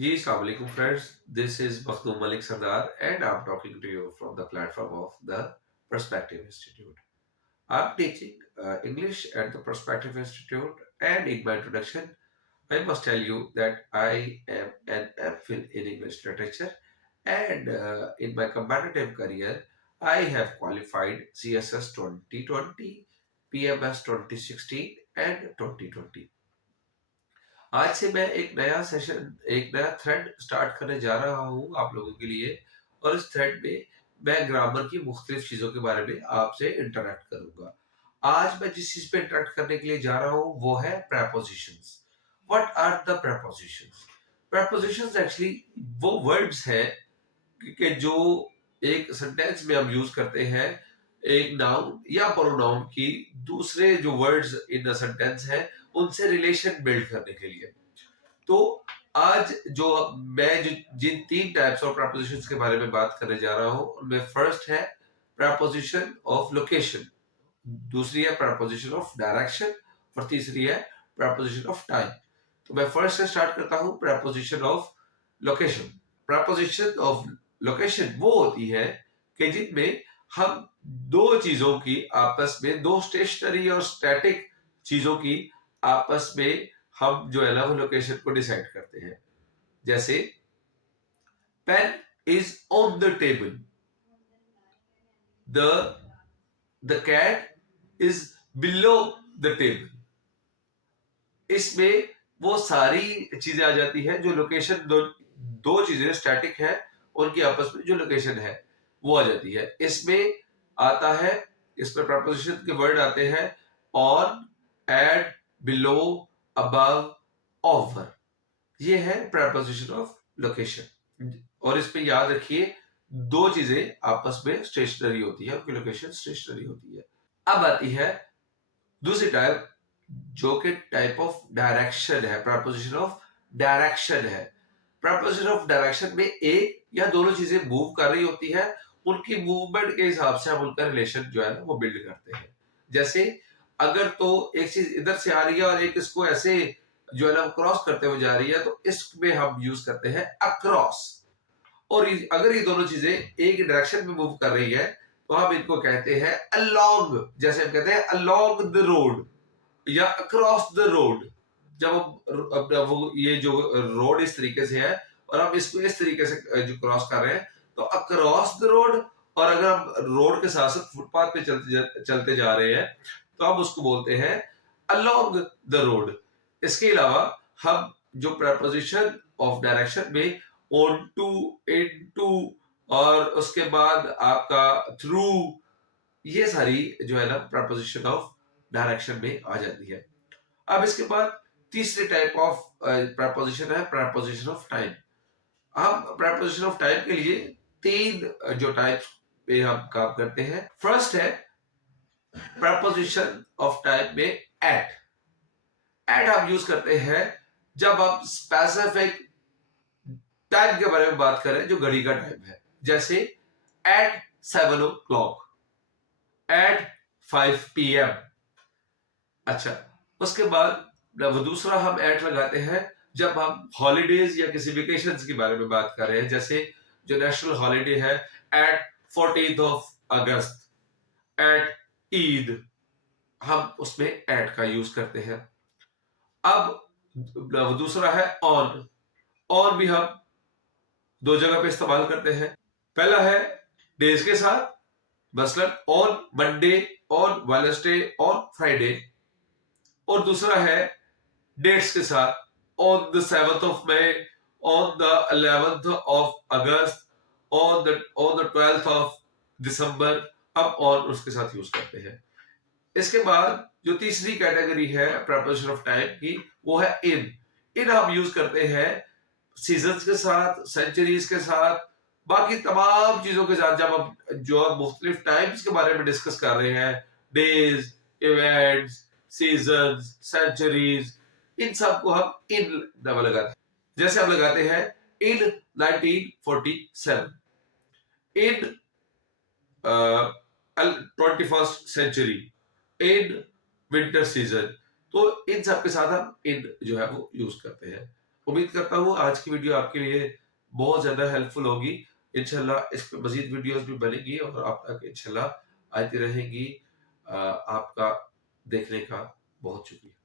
जी, अस्सलाम वालेकुम friends. This is Makhdoom Malik Sardar and I'm talking to you from the platform of the Perspective Institute. I'm teaching English at the Perspective Institute, and in my introduction, I must tell you that I am an MPhil in English literature, and in my competitive career, I have qualified CSS 2020, PMS 2016 and 2020. आज से मैं एक नया thread start करने जा रहा हूँ आप लोगों के लिए। और इस थ्रेड में मैं ग्रामर की मुख्तलिफ चीज़ों के बारे में आपसे इंटरेक्ट करूंगा। आज मैं जिस चीज़ पे इंटरेक्ट करने के लिए जा रहा हूँ वो है prepositions. What are the prepositions? Prepositions actually वो वर्ड्स हैं कि जो एक सेंटेंस में हम यूज करते हैं एक नाउन या प्रोनाउन की दूसरे जो वर्ड्स इन द सेंटेंस है उनसे रिलेशन बिल्ड करने के लिए। तो आज जो मैं जो जिन तीन टाइप्स ऑफ प्रपोजिशंस के बारे में बात करने जा रहा हूं उनमें फर्स्ट है प्रपोजिशन ऑफ लोकेशन, दूसरी है प्रपोजिशन ऑफ डायरेक्शन और तीसरी है प्रपोजिशन ऑफ टाइम। तो मैं फर्स्ट से स्टार्ट करता हूं preposition of location. Preposition of location वो होती है कि जिनमें हम दो चीजों की आपस में, दो स्टेशनरी और स्टैटिक चीजों की आपस में हम जो है ना वो लोकेशन को डिसाइड करते हैं। जैसे pen is on the table, the the cat is below the table. इसमें वो सारी चीजें आ जाती है जो लोकेशन, दो चीजें स्टैटिक है उनकी आपस में जो लोकेशन है वो आ जाती है। इसमें आता है, इसमें प्रपोजिशन के वर्ड आते हैं on, at, below, above, over. ये है प्रपोजिशन ऑफ लोकेशन। और इसमें याद रखिए दो चीजें आपस में स्टेशनरी होती है, उनकी लोकेशन स्टेशनरी होती है। अब आती है दूसरी टाइप जो कि टाइप ऑफ डायरेक्शन है, प्रपोजिशन ऑफ डायरेक्शन है। प्रपोजिशन ऑफ डायरेक्शन में एक या दोनों चीजें मूव कर रही होती है, उनकी मूवमेंट के हिसाब से हम उनका रिलेशन जो है ना वो बिल्ड करते हैं। जैसे अगर तो एक चीज इधर से आ रही है और एक इसको ऐसे जो है ना क्रॉस करते हुए जा रही है तो इसमें हम यूज करते हैं अक्रॉस। और अगर ये दोनों चीजें एक डायरेक्शन में मूव कर रही है तो हम इनको कहते हैं अलोंग। जैसे हम कहते हैं अलोंग द रोड या अक्रॉस द रोड। जब अब वो ये जो रोड इस तरीके से है और हम इसको इस तरीके से जो क्रॉस कर रहे हैं तो अक्रॉस द रोड। और अगर हम रोड के साथ साथ फुटपाथ पे चलते जा रहे हैं तो हम उसको बोलते हैं अलोंग द रोड। इसके अलावा हम जो प्रपोजिशन ऑफ डायरेक्शन में ऑन टू, इन टू और उसके बाद आपका थ्रू, ये सारी जो है ना प्रपोजिशन ऑफ डायरेक्शन में आ जाती है। अब इसके बाद तीसरी टाइप ऑफ प्रपोजिशन है प्रपोजिशन ऑफ टाइम। हम प्रपोजिशन ऑफ टाइम के लिए तीन जो टाइप्स पे हम काम करते हैं। फर्स्ट है प्रपोजिशन ऑफ टाइम में एट। एट हम यूज करते हैं जब हम स्पेसिफिक टाइम के बारे में बात करें जो घड़ी का टाइम है। जैसे एट 7 o'clock, एट 5 PM। अच्छा, उसके बाद वो दूसरा हम एट लगाते हैं जब हम हॉलीडेज या किसी वेकेशन के बारे में बात कर रहे हैं। जैसे जो नेशनल हॉलीडे है at 14th of August, at Eid, हम उसमें एट का यूज करते हैं। अब दूसरा है ऑन। ऑन भी हम दो जगह पे इस्तेमाल करते हैं। पहला है डेज के साथ, मसलन on Monday, on Wednesday, on Friday. और दूसरा है डेट्स के साथ, on the 7th of May, on the 11th of August, on the 12th of December। अब ऑन उसके साथ यूज करते हैं। इसके बाद जो तीसरी कैटेगरी है प्रपोजिशन ऑफ टाइम की वो है इन। इन हम यूज करते हैं सीजन्स के साथ, सेंचुरीज के साथ, बाकी तमाम चीजों के साथ। जब हम जो मुख्तलिफ टाइम्स के बारे में डिस्कस कर रहे हैं, डेज, इवेंट्स, सीजन्स, सेंचुरीज, इन सब को हम इन डबल लगाते हैं। जैसे हम लगाते हैं इन 1947, इन 21st century, in winter season. तो इन सब के साथ हम इन जो है वो यूज करते हैं। उम्मीद करता हूँ आज की वीडियो आपके लिए बहुत ज़्यादा हेल्पफुल होगी। इंशाल्लाह इस पे मज़ीद वीडियोज़ भी बनेगी और आप तक इंशाल्लाह आती रहेंगी। आपका देखने का बहुत शुक्रिया।